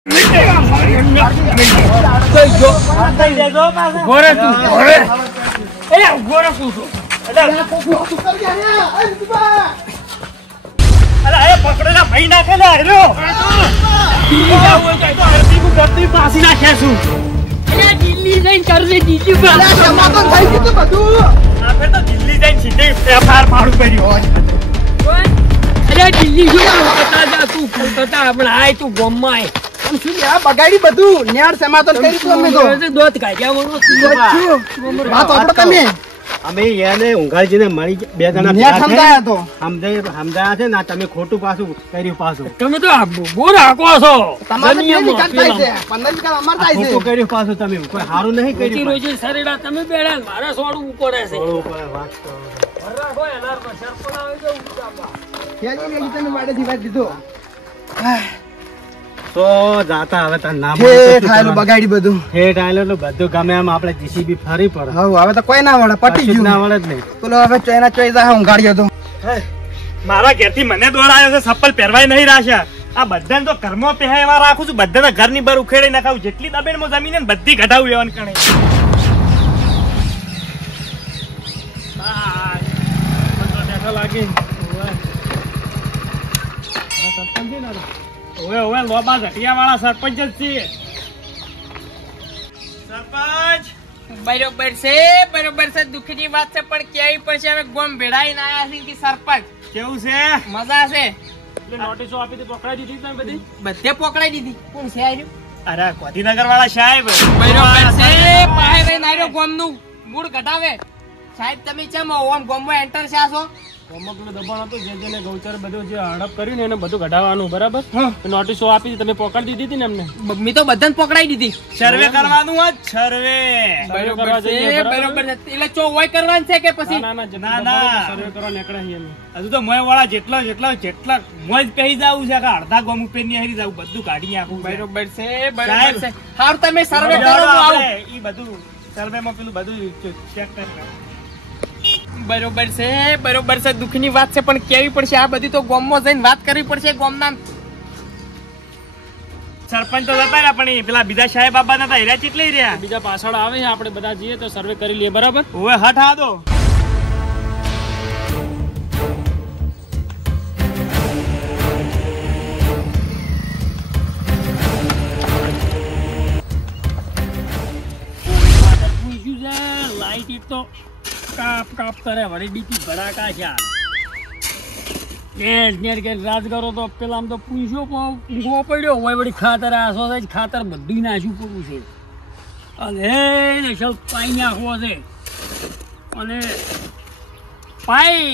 પકડેલા ભાઈ નાખેલા પાછી નાખ્યા છું દિલ્હી જઈને કરજે દિલ્હી દિલ્હી જઈને સીધે ફેરફાર મારું કર્યું દિલ્હી તું કોલકાતા આપણે આય તું ગોમમાં શું બગાડી બધું ન્યાર સમાધાન કરી દોત કાઢ્યા તમે અમે એને ઉંઘાજીને મળી બે જણા સમજાયા તો સમજાયા છે ને તમે ખોટું પાછું કર્યું પાછું તમે તો બહુ રાખો છો તમારે ખોટું કર્યું પાછું તમે કોઈ સારું નહીં કર્યું રોજી સરેડા તમે બેડા મારા સોડું ઉપડે છે તમે વાડેથી વાત દીધો તો જાતા હવે તાર નામ બગાડી બધું બધું ગમે એમ આપણે જીસીબી ફરી પડે હવે તો કોઈ ના વળે પટી ગયું ના વળે જ નહીં પેલો હવે ચોઈના ચોઈ જા ઊંઘાડ્યો તો મારા ઘેરથી મને દોડાયો છે ચપ્પલ પહેરવાય નહીં રાખ્યા આ બધાને તો ઘરમાં પહેરવા રાખું છું બધાને ઘરની બહાર ઉખેડી નાખાવું જેટલી દબેણમાં જમીન ને બધી ઘટાવું એવાનું કણે લાગી ઓવે લોબા ઘટિયા વાળા સરપંચ જ છીએ સરપંચ બરોબર છે દુઃખની વાત છે પણ કેવી પડશે હવે ગોમ ભેડાઈને આયા છે કે સરપંચ કેવું છે મજા છે એટલે નોટિસો આપી દી પકડાઈ દીધી તમે બધી બધે પકડાઈ દીધી કોણ છે આર્યું અરે ગાંધીનગર વાળા સાહેબ બરોબર છે પાહે રહીને આર્યો ગોમ નું મૂળ ઘટાવે સાહેબ તમે કેમ ઓમ ગોમમાં એન્ટર છે છો દબાણ હતું જેને ગૌચર બધું જે હડપ કર્યું ને એને બધું ઘટાડવાનું બરાબર નોટિસો આપી તમે પકડી દીધી ને એમને મેં તો બધાને પકડાઈ દીધી સર્વે કરવાનું જ સર્વે બરોબર એટલે ચોવાઈ કરવાનું છે કે પછી ના સર્વે કરવા નીકળ્યા છીએ હજુ તો મોય વાળા જેટલા મોજ પહેરી જવું છે કે અડધા ગોમ ઉપર ની હરી જવું બધું કાઢી નાખવું બરોબર છે હાર તમે સર્વે કરો એ બધું સર્વે માં પેલું બધું ચેક કરી બરોબર છે દુઃખની વાત છે પણ કેવી પડશે આ બધી તો ગામમાં જઈને વાત કરવી પડશે ગામના સરપંચ તો જતા રહ્યા પણ પેલા બીજા સાહેબ બાબા નતા હેર્યા કેટલી રહ્યા બીજા પાછળ આવે છે આપણે બધા જઈએ તો સર્વે કરી લઈએ બરાબર ઓવે હટ હા દો લાઈટ તો કાપ કરે વળી ડીપી ભડાકા છે રાજગરો તો પેલા તો પૂછ્યો ઊંઘો પડ્યો હોય વળી ખાતર આસો છે ખાતર બધું નાખ્યું પૂરું છે અને પાઈ નાખવો છે અને પાઈ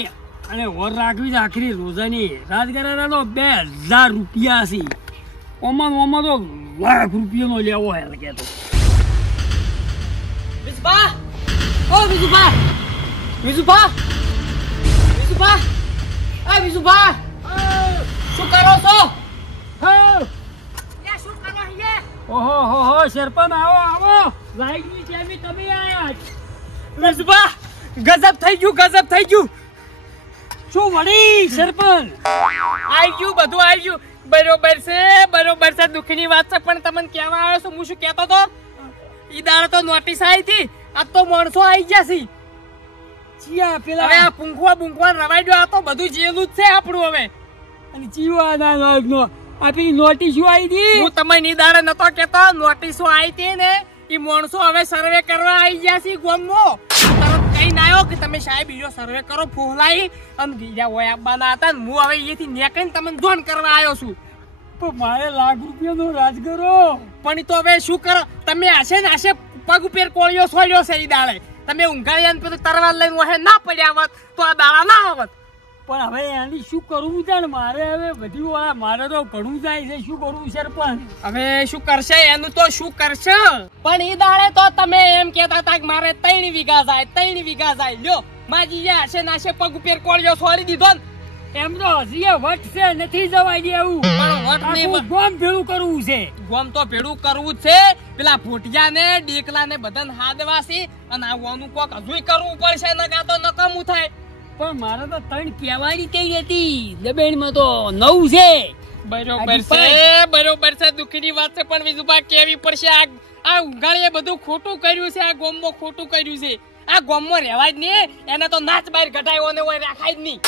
અને વર રાખવી છે આખરી રોજાની રાજગરા તો 2000 રૂપિયા છે ઓમાં તો લાખ રૂપિયાનો લેવો હે કે તો વિજુભા શું કરો છો ઓહો સરપંચ આવો લાઈટ ની ચેમી તમે આયા વિજુભા ગજબ થઈ ગયું શું વળી સરપંચ આવી ગયું બધું આવી ગયું બરોબર છે દુઃખની વાત છે પણ તમને કહેવા આવ્યો છું હું શું કહેતો તો ઈ દાડે તો નોટિસ આવી હતી આ તો માણસો આવી ગયા છે ચિયા પેલા હવે આ પૂંખવા રવાઈ ગયો આ તો બધું જેલું જ છે આપણું હવે અને જીવાના લાગનો આપી નોટિસો આવી હતી હું તમને ની દાડે નતો કેતો નોટિસો આવી હતી ને ઈ માણસો હવે સર્વે કરવા આવી ગયા છે ગામમાં તરત કઈ ના આવ્યો કે તમે સાહેબ બીજો સર્વે કરો ફોલાઈ અને બીજા હોય આપવાના હતા ને હું હવે અહીંયાથી નીકળીને તમને જોન કરવા આવ્યો છું તો મારે લાખ રૂપિયાનો રાજ કરો પણ તો હવે શું કરો તમે આશે પગ ઉપર કોળિયો છોડ્યો છે ઈ દાડે તમે ઊંઘાડ્યા ને પેલું તરવાર લઈને વહે ના પડ્યા આવત તો આ દાડા ના આવત પણ હવે એની શું કરવું છે ને મારે હવે બધી વાળા મારે તો ઘણું જાય છે શું કરવું સરપંચ હવે શું કરશે એનું તો શું કરશે પણ ઈ દાડે તો તમે એમ કહેતા હતા કે મારે 3 વીઘા જાય લ્યો માજી આશે નાશે પગ ઉપર કોળિયો છોડી દીધો ને એમ તો હજી વટ છે નથી જવાય દેવું ગોમ ભેળું કરવું છે ગોમ તો ભેળું કરવું છે પેલા ફોટિયા ને ડીકલા ને બધાને હાદવાસી અને આવવાનું કોક હજુ કરવું પડશે નકા તો નકામું થાય પણ મારે તો 3 કહેવાની કઈ હતી દબેણમાં તો 9 છે બરોબર છે દુઃખની વાત છે પણ વિજુભા કેવી પડશે આ ઉંગાળીએ બધું ખોટું કર્યું છે આ ગોમમાં ખોટું કર્યું છે આ ગોમમાં રહેવાય જ નહીં એને તો નાચ બહાર ઘટાયો ને હોય રાખાય જ નહીં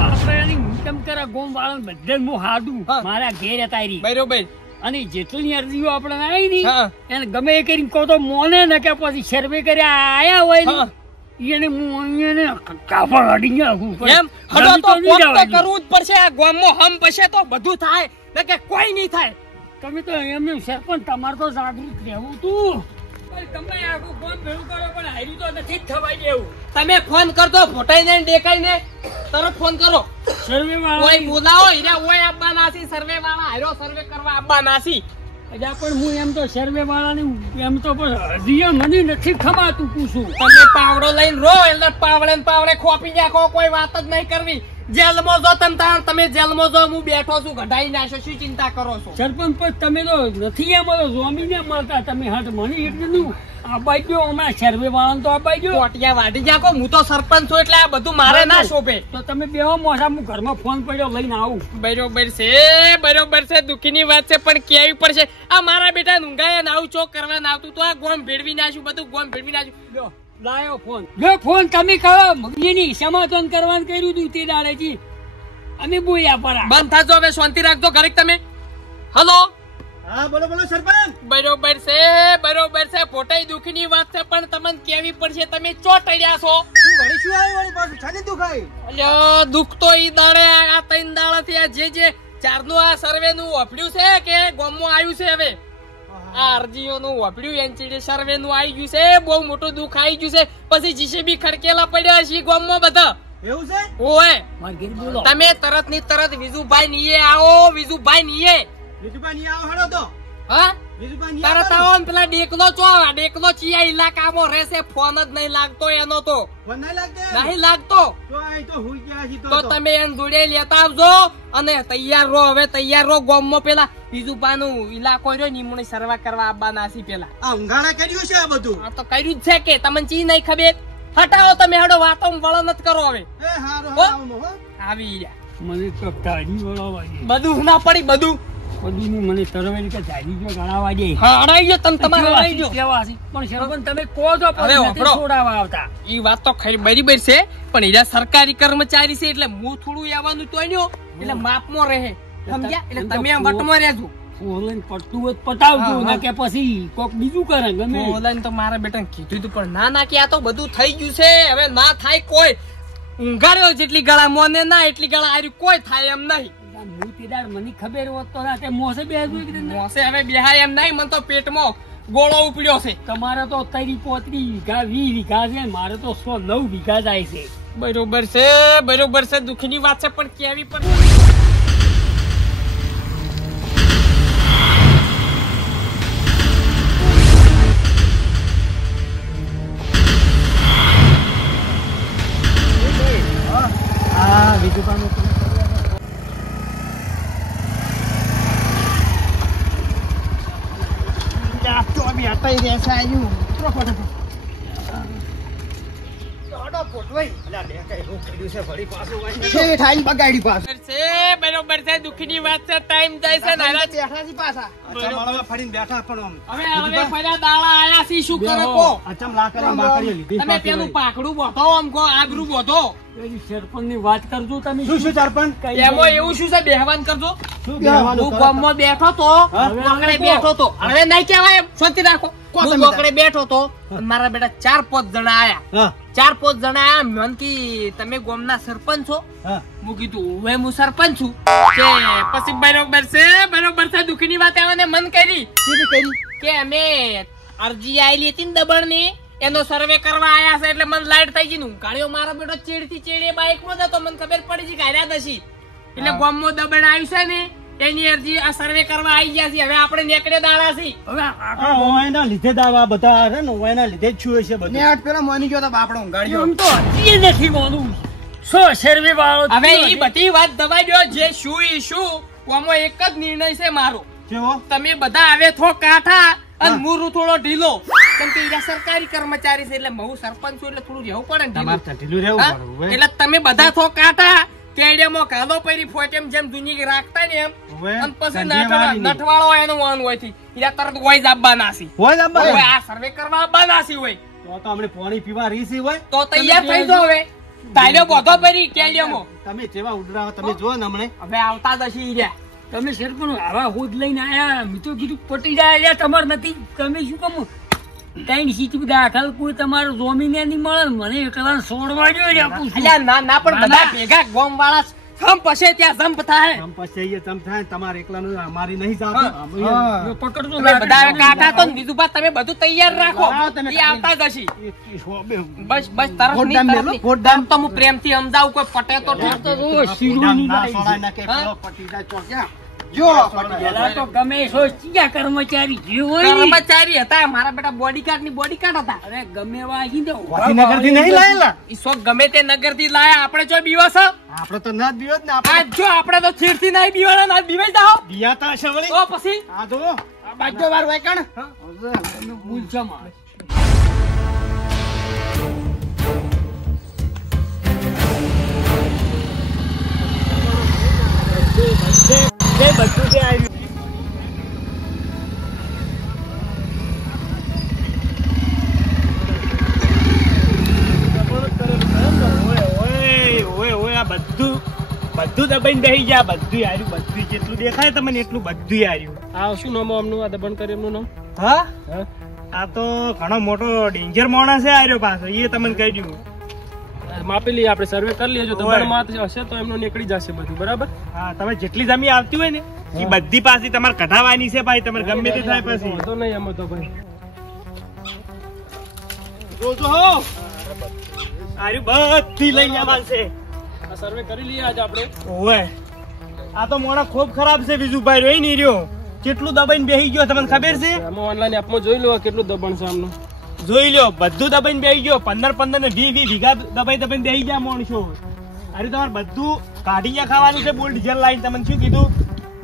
આપણે એની હુકમ કરે ગોમ વાળાને બધે હું હાડું મારા ઘેર હતા રી બરોબર અને જેટલી અરજીઓ આપણે આવી ની એને ગમે એ કરીને કહો તો મોને ને કે પછી સર્વે કર્યા આયા હોય ને એને એને કાપડ અડી નાખું એમ હડો તો કોક તો કરવું જ પડશે આ ગોમમાં હમ પશે તો બધું થાય ને કે કોઈ નહીં થાય તમે તો એમને સરપંચ તમારે તો જાગૃત રહેવું તું તમે આખું ફોન ભેળું કરો પણ હારી તો નથી જ થવાય જેવું તમે ફોન કરતો ફોટાઈને દેખાઈને તરત ફોન કરો સર્વે વાળા કોઈ બોલાવો હીરા ઓય આબા નાસી સર્વે વાળા હારો સર્વે કરવા આબા નાસી અજા પણ હું એમ તો સર્વે વાળાની એમ તો હજી મને નથી ખમાતું પૂછું તમે પાવડો લઈને રો એટલે પાવડે ખોપી નાખો કોઈ વાત જ નહીં કરવી જેલમાં જો તમે જેલમાં જો હું બેઠો છું ગઢાઈ નાખો શું ચિંતા કરો છો સરપંચ પણ તમે તો નથી એમ જોમીને મળતા તમે હાથ મને એટલું આબાઈ ગયો હમણાં સર્વે વાળા તો આબાઈ ગયો કોટિયા વાટી જાકો હું તો સરપંચ છું એટલે આ બધું મારે ના શોભે તો તમે બેહો મોઢા હું ઘરમાં ફોન પડ્યો લઈને આવું બરોબર છે દુઃખીની વાત છે પણ કેવી પડશે આ મારા બેટા ઊંઘાયા આવું ચોક કરવા ના આવતું તો આ ગોમ ભેળવી નાખ્યું બધું ગોમ ભેળવી નાખ્યું લાયો ફોન જો ફોન તમે કરો એની સમાધાન કરવાનું કર્યું હતું તે દાડેજી અમે બોલ્યા પરા બંધ થાજો હવે શાંતિ રાખજો ઘરે તમે હલો હા બોલો સરપંચ બરોબર છે પોટાઈ દુઃખની વાત છે પણ તમને કેવી પડશે તમે ચોટડ્યા છો વળી શું આવ્યું વળી પાછું છાને દુખાય અલ્યો દુઃખ તો ઈ દાડે આ 3 દાડાથી આ જે ચારનું આ સર્વે નું ઓફડ્યું છે કે ગોમમાં આવ્યું છે હવે આ અરજીઓ નું ઓફડ્યું એનસીડી સર્વે નું આવી ગયું છે બહુ મોટું દુઃખ આવી ગયું છે પછી જીસીબી ખડકેલા પડ્યા છે ગોમમાં બધા એવું છે ઓય માર ઘેર બોલો તમે તરત ની તરત વિજુભાઈ નીએ આવો વિજુભાઈ નીએ આવો હડો તો હા વિજુભાઈ તરત આવો ને પેલા ડેકલો ચિયા ઇલાકામાં રહેશે ફોન જ નહીં લાગતો એનો તો નહીં લાગતો તો તમે એને જોડે લેતા આવજો અને તૈયાર રહો ગોમમાં પેલા વિજુભાઈ નું ઇલાકો રહ્યો નિમણી સર્વા કરવા આવવા નાસી પેલા આ ઉંઘાડા કર્યું છે આ બધું આ તો કર્યું જ છે કે તમને ચી નહીં ખબર હટાવો તમે હડો વાતો વળો નથી કરો હવે આવી રહ્યા મને તો ગાડી વળાવવા બધું ના પડી બધું મને તરવેલી કે જાડી જો ગણાવા દે હા અડાઈ ગયો તમે તમારે અડાઈ ગયો પણ સરપંચ તમે કહો છો પણ નથી છોડાવવા આવતા ઈ વાત તો ખરી બરાબર છે પણ એરા સરકારી કર્મચારી છે એટલે હું થોડું આવવાનું તો ન્યો એટલે માપમાં રહે સમજ્યા એટલે તમે આમ વટમાં રહેજો ઓનલાઈન પડતું હોય પતાવજો ના કે પછી કોક બીજું કરે ગમે ઓનલાઈન તો મારા બેટાને કીધું તું પણ ના કે આ તો બધું થઈ ગયું છે હવે ના થાય કોઈ ઊંઘાડ્યો જેટલી ગળા મોને ના એટલી ગળા આર્યું કોઈ થાય એમ નહીં મને ખબર હોત તો ના મોસે મોસે હવે બેહાય એમ નહીં મને તો પેટમાં ગોળો ઉપડ્યો છે તમારે તો 35 વીઘા 20 વીઘા છે મારે તો 109 વીઘા જાય છે બરોબર છે દુઃખની વાત છે પણ કેવી પણ હા વિજુભાઈ બરોબર છે દુઃખની વાત છે ટાઈમ જાય છે નારા બેઠા પાછા ફરીને બેઠા પણ હવે ફર્યા દાડા આયા સી શું કરે કો અચમ લાકડા બાકડી લીધી તમે પેલું પાકડું બોધો આમ કો આબરૂ બોધો સરપંચ ની વાત કરજો તમે શું સરપંચ એમાં એવું શું છે બેહવાન કરજો શું બેહવાનું હું ગામમાં બેઠો તો બોકડે બેઠો તો હવે નહીં કહેવાય શાંતિ રાખો હું બોકડે બેઠો તો મારા બેટા 4-5 જણા આયા 4-5 જણા આયા મન કી તમે ગામના સરપંચ છો હું કીધું હવે હું સરપંચ છું કે પછી બરોબર છે દુઃખની વાત આવને મન કરી કે અમે અરજી આયેલી હતી ને દબણની એનો સર્વે કરવા આયા છે એટલે મને લાઈટ થઈ ગઈ નું ગાડીઓ મારો બેટો ચેડે બાઈક માં જતો મને ખબર પડી છે ગાયરા દશી એટલે ગામમાં દબણ આવ્યું છે ને એની અરજી આ સર્વે કરવા આવી ગયા છે હવે આપણે નેકડે દાડા છે હવે ઓયના લીધે દાવા બધા છે ને ઓયના લીધે જ છુએ છે બધું નેટ પેલા મોની ગયો તો બાપડો ઊંઘાડ્યો એમ તો હજી નથી મોનું સર્વે વાળો હવે ઈ બધી વાત દબાઈ દો જે શું આમાં એક જ નિર્ણય છે મારો કેવો તમે બધા આવે થો કાઠા અને મુરુ થોડો ઢીલો કેમ કે ઈ સરકારી કર્મચારી છે એટલે હું સરપંચ છું એટલે થોડું રહેવું પડે ને ઢીલું. ઢીલું રહેવું પડે એટલે તમે બધા થો કાઠા કેડિયામાં કાલો પરી ફોટેમ જેમ દુનિયા રાખતા ને એમ હવે અને પછી સંધ્યાવાળી ની. નઠવાળો એનું વાન હોય થી ઈરા તરત હોય જ આપવા નાસી હોય ને અંબા? હોય આ સર્વે કરવા આપવા નાસી હોય તો હમણે પાણી પીવા રીસી હોય. તો તૈયાર થઈ જાવ હવે તાલ્યો બોધો પરી કેડિયામાં તમે જેવા ઉડરાવો તમે જો ને હમણે. હવે આવતા દશી ઈર્યા તમે સરપંચ આવા હોદ લઈને આયા મેં તો કીધું પટી જાય એટલે તમારે નથી તમે શું કમું કઈ સીટ દાખલ કોઈ તમારું જોમીને નહીં મળે ને મને એકલા છોડવા જોઈએ આપું છું. અલ્યા ના પણ બધા ભેગા ગોમ વાળા સમ પશે ત્યાં જંપ થાય તમ પછી તમ થાય તમારે એકલાનું અમારી નહીં હા. જાતું. જો પકડજો તમે બધા હવે કાકા તો ને બીજું બાદ તમે બધું તૈયાર રાખો હા, તમે ઈ આવતા જશી અમે બસ બસ તરફ ફોડ નહીં ડામ તરફ મેલો, નહીં. ફોડ ડામ. આમ તો હું પ્રેમથી સમજાવું કોઈ પટે તો ઠેક તો જો. શીરોની ના લાઈ સોડાય છે. ના કે હા? પેલો પટી જાય ચોક્યા. જો પટી પેલા જાય. તો ગમે એ સોચ્યા કર્મચારી જે હોય ને. કર્મચારી હતા મારા બેટા બોડીગાર્ડ ની બોડીગાર્ડ હતા અરે ગમે એવા અહીં તો ગાંધીનગરથી નહીં લાયેલા? ઈ શોખ ગમે તે નગર થી લાયા આપણે જો બીવો છો આપણે તો ના જ બીવો જ ને આપણે. આજ જો આપણે તો ચીરથી નહીં બીવાના ના બીવાઈ જાઓ બિયાતા હશે વળી. તો પછી આ જો આ બાજુ વાર હોય કણ પૂછો માં બધું જે આવ્યું. બધું દબાઈને બેસી ગયા. બધું આવ્યું. બધું જેટલું દેખાય તમને એટલું બધું આવ્યું. આ શું નામ આમનું આ દબાણ કરે એમનું નામ હા હા આ તો ઘણો મોટો ડેન્જર માણસ છે આવ્યો પાછો. એ તમને કહી દઉં. માપી લઈએ આપણે સર્વે કરી લઈએ જો ઓય. દબાણમાં હશે તો એમનું નીકળી જશે બધું બરાબર હા તમે જેટલી જમીન આવતી હોય ને એ બધી પાછી તમારે કઢાવવાની છે ભાઈ. તમારે ગમે તે થાય પછી વાંધો નહીં એમાં તો ભાઈ જોજો હો આર્યું બધી લઈ જવાનું છે. આ સર્વે કરી લઈએ આજે આપણે ઓવે આ તો મોણા ખૂબ ખરાબ છે. બીજું ભાઈ રોઈ નહીં રહ્યો. કેટલું દબાઈને બેસી ગયો તમને ખબર છે? આમાં ઓનલાઈન એપમાં જોઈ લો કેટલું દબાણ છે આમનું જોઈ લ્યો બધું દબાઈને બેસી ગયો. 15 ને 20 વીઘા દબાઈને બેસી ગયા માણસો. અરે તમારે બધું કાઢીયા ખાવાનું છે. બોલ ડીઝલ લાઈન તમને શું કીધું?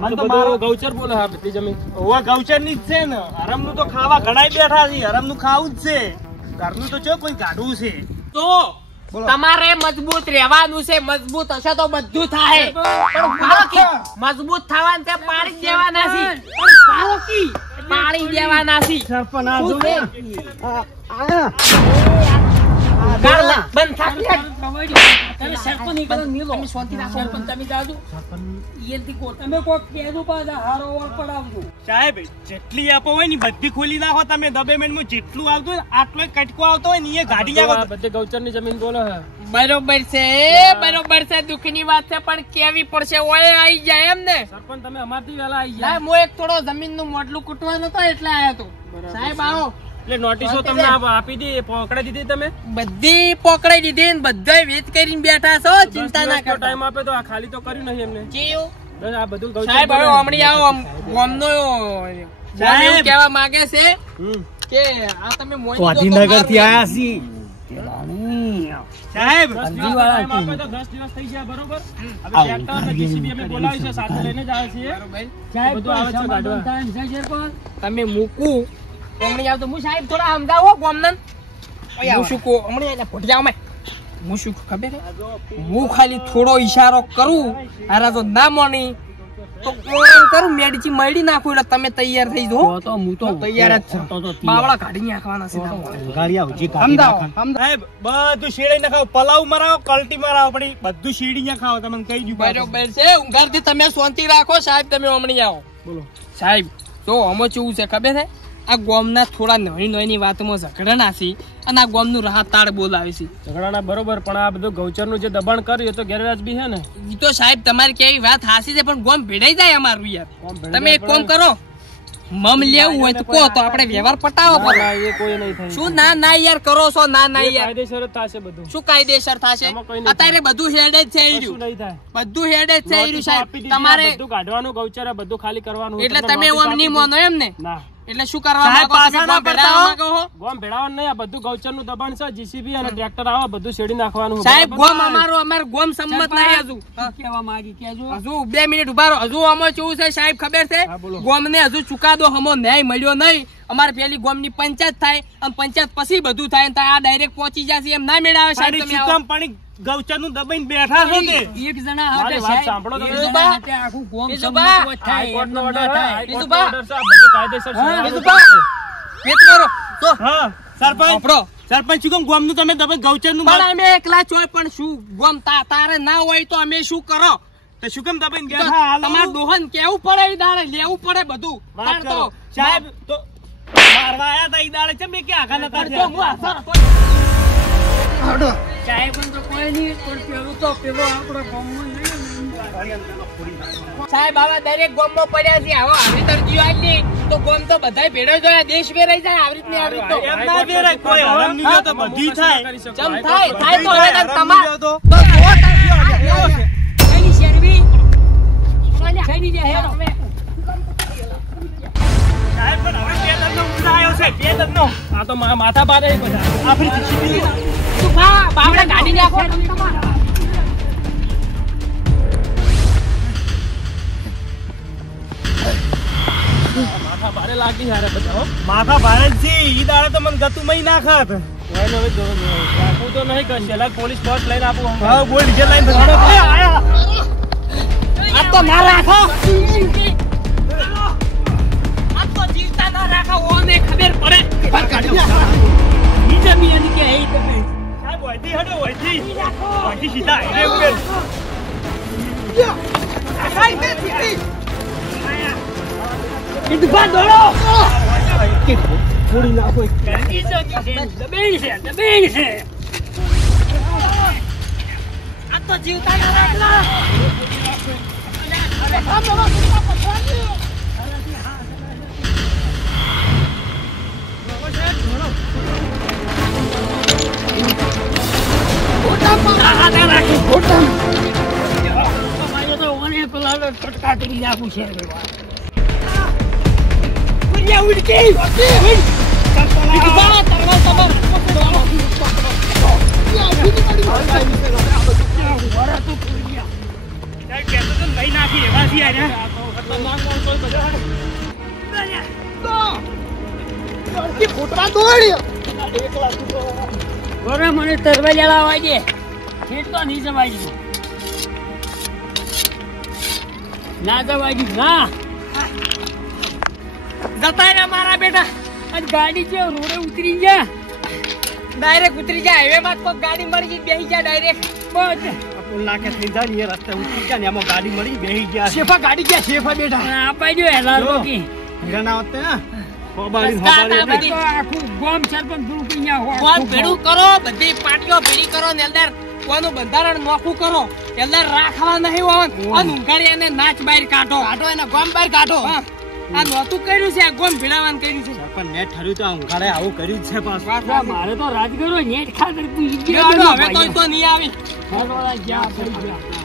મને તો મારો બધું ગૌચર બોલે હા બધી જમીન ઓવા ગૌચર ની જ છે ને. હરમનું તો ખાવા ઘણાય બેઠા છે. હરમનું ખાવું જ છે. ઘરનું તો ચો કોઈ કાઢવું છે. તો તમારે મજબૂત રહેવાનું છે. મજબૂત હશે તો બધું થાય પણ બાળકી મજબૂત થવાનું તે પાડી જ દેવાના છે. બાળકી પાડી દેવાના છે. સરપંચ આ જો ને. ગાળ લે, બંધ થાક લે. તમે સરપંચ નહીં કરો, નહીં લો. સરપંચ તમે જાજો. એનથી કહો, તમે કોક કહેજો પાછા હારો ઓળ પડાવજો. સાહેબ જેટલી આપો હોય ને બધી ખોલી નાખો તમે. દબેમેન્ટમાં જેટલું આવતું હોય આટલો કટકો આવતો હોય ને એ ગાડી આ નાખો. બધે ગૌચર ની જમીન બોલે હે બરોબર છે દુઃખની વાત છે પણ કેવી પડશે ઓય આવી જાય એમ ને. સરપંચ તમે અમારથી વહેલા આવી ના ગયા હું એક થોડો જમીન નું મોટલું કૂટવાનું હતો એટલે આયો તો. સાહેબ આવો એટલે નોટિસો તમને આપી દી પકડી દીધી તમે બધી પકડાઈ દીધી ને બધાય વેચ કરીને બેઠા છો. ચિંતા ના કરતા. ટાઈમ આપે તો આ ખાલી તો કર્યું નહીં એમને જીવ. બસ આ બધું ગૌચર સાહેબ હવે હમણાં આવો ગામનો સાહેબ એવું કહેવા માંગે છે કે આ તમે ગાંધીનગર થી આયા છી સાહેબ. 10 દિવસ ટાઈમ આપે તો 10 દિવસ થઈ ગયા બરોબર હવે ટ્રેક્ટર અને જીસીબી અમે બોલાવી છે સાથે લઈને જ આવે છે સાહેબ, બધું આવે છે સમાધાન ગાડવા. થાય ને, સાહેબ, સરપંચ. તમે મૂકું હમણાં આવતો હું સાહેબ થોડા સમજાવો ગામના હું શું કહું હમણાં એટલે ફોટી જાવ હું શું કહું ખબર છે? હું ખાલી થોડો ઈશારો કરું હારા તો ના માની તો કોણ કરું મેડીચી મળી નાખું એટલે તમે તૈયાર થઈ જાઓ. તો હું તો તૈયાર જ છું. તો બાવળા કાઢી નાખવાના છે. ગાડી આવજી કાઢી નાખો. સાહેબ બધું શેડાઈ નાખાવ. પલાવ મરાવો કલટી મરાવો પણ બધું શેડી ના ખાવ. તમને કહી દઉં બરોબર છે ઊંઘારથી તમે શાંતિ રાખો સાહેબ. તમે હમણાં આવો બોલો સાહેબ તો આમાં કેવું છે ખબર છે? આ ગામના થોડા નાની નાની વાતમાં ઝઘડા નાસી અને આ ગામનું રાહત તાળ બોલાવે છે. ઝઘડાના બરોબર પણ આ બધું ગૌચરનું જે દબાણ કર્યું એ તો ગેરવ્યાજબી છે ને ઈ તો સાહેબ તમારી કેવી વાત હાસી છે પણ ગોમ ભેડાઈ જાય અમારું યાર. ગોમ ભેડાઈ તમે એક કામ કરો મમ લેવું હોય તો કહો તો આપણે વ્યવહાર પટાવો ના, પડે. ના, એ કોઈ નહીં થાય શું ના ના યાર કરો છો ના ના એ યાર કાયદેસર જ થશે બધું શું કાયદેસર થશે? આમાં કોઈ નહીં અત્યારે બધું હેડ જ છે ઈ કશું રહ્યું. નહીં થાય બધું હેડ જ છે ઈ રહ્યું નોટિસો સાહેબ. આપી દીધી, તમારે આ બધું કાઢવાનું ગૌચર આ બધું ખાલી કરવાનું એટલે તમને તમે નોટિસ ઓમ નહીં આપી માનો એમ ને દીધી. ના એટલે શું કરવા સાહેબ, માંગો? પાછા તમે ના ગોમ ભેળાવા પડતા હો. માંગો છો? ગોમ ભેળાવાનું નહીં આ બધું ગૌચરનું દબાણ છે જીસીબી અને ટ્રેક્ટર આવે બધું શેડી નાખવાનું સાહેબ બરાબર? ગોમ અમારું ગોમ સંમત નહીં હજુ. શું કહેવા માંગી કહેજો. હજુ 2 મિનિટ ઉભા રહો. હજુ આમાં કેવું છે સાહેબ ખબર છે? હા, બોલો. ગોમને હજુ ચુકાદો હમો ન્યાય મળ્યો નહીં. અમારે પેલી ગોમની પંચાયત થાય અને પંચાયત પછી બધું થાય ને આ ડાયરેક્ટ પહોંચી જશે એમ ના મેળાવે સાહેબ. તમે આવો. પણ ગૌચરનું દબાઈને બેઠા છો તે એક જણા હાથે મારી વાત સાહેબ, સાંભળો એક તમે. જણા હાથે આખું ગોમ બીજુબા, સંમત થાય, હાઈકોર્ટનો એમ order ના છે, થાય. હાઈકોર્ટનો બીજુબા. order છે, આ બધું કાયદેસર છે. હા, બીજુબા. મિત્રો હા સરપંચ સાંભળો. સરપંચ શું કેમ ગામનું તમે દબાઈ ગૌચરનું પણ અમે એકલા ચોય પણ શું ગોમ તારે ના હોય તો અમે શું કરો તો શું કેમ દબાઈને બેઠા હાલો તમારે ડોહન કેવું પડે ઈ દાડે લેવું પડે બધું વાત તાર કરો. તો સાહેબ તો મારવા આયા તા ઈ દાડે ચમ બે કે આઘા નતા તાર તો થયા? હું આસર સાહેબ તો કોઈ નહીં, પણ પેલું તો પેલો આપણો ગામમાં નહીં ને. સાહેબ આવા દરેક ગોમમાં પડ્યા છે આવો આવી તરજીઓ આલી તો ગોમ તો બધાય ભેળો જોયા દેશ વેરાઈ જાય આવી રીતની આવી તો એમ ના બેરાય, કોઈ હરામ નહીં જોતો, આમાં બધી મોકલશે થાય. કરી શકો. ચમ હાઈકોર્ટ થાય તો હવે હરામ તમાર નહીં જોતો. તો કઈની શેરવી? કઈની જે હેડો? સાહેબ પણ હવે બે દંડનો ઉતરા આવ્યો છે, બે દંડનો. આ તો માથા પાડે એ બધા. આપણી શીશી તું ખા બાપડા ગાડી નાખો માથા પાડે લાગી યાર બધા હો. માથા ભારે જ છે, ઈ દાડે તો મને ગતું મહી નાખત. રાખવું તો નહીં કશું. પેલા પોલીસ ફોર્સ લઈને આપું હા બોલ ડીજે લાઈન ભગાડો. એ આયા. આ તો ના રાખો આ તો જીવતા ના રાખો ઓને ખબર પડે બીજા બીજાની કે હે તમે. સાહેબ વહીથી હટો, વહીથી. વહીથી સીધા હાઈવે ઉપર. દુકાન દોડો. દબેણ છે, દબેણ છે. આ તો જીવતા ના રાખલા અમારે તો ઓને પેલા ટટકા કરી નાખું છે. સાહેબ કહેતો તો લઈ નાખી એવા છે આયા. ખતરનાક માણસો બધા. બરે મને તરવા જલાવા દે. ઠીક તો નહીં જવાય ગયું. ના જવાય ગયું, ના. જતા રે મારા બેટા આજ ગાડી છે રોડે ઉતરી જા. ડાયરેક્ટ ઉતરી જાય હાઈવે માં કોઈ ગાડી મળી ગઈ બેહી જાય ડાયરેક્ટ બસ પુલ નાકે થઈ જાય ને એ રસ્તે ઉતરી જાય ને એમાં ગાડી મળી બેહી ગયા. શેફા ગાડી ગયા શેફા બેટા આપાઈ જો હેલાર જો. રોકી. હીરા ના હોત ને હોબાડી બસ કાંટા હોબાડી બધી. તો આખું ગામ સરપંચ ધૂળ પી ગયા હોય. કોણ ભેડું કરો બધી પાર્ટીઓ ભેડી કરો ને એલદાર કોનું બંધારણ નોખું કરો એલદાર રાખવા નહીં હોન અને ઉંઘાડી એને નાચ બહાર કાઢો એને ગોમ બહાર કાઢો હા. આ નોતું કર્યું છે આ ગોમ ભેડાવાનું કર્યું છે પણ નેટ ઠર્યું તો આ ઊંઘાડે આવું કર્યું જ છે પાછું. મારે તો રાજગરો નેટ ખાતર પૂછી હવે તો નહીં આવી ગયા.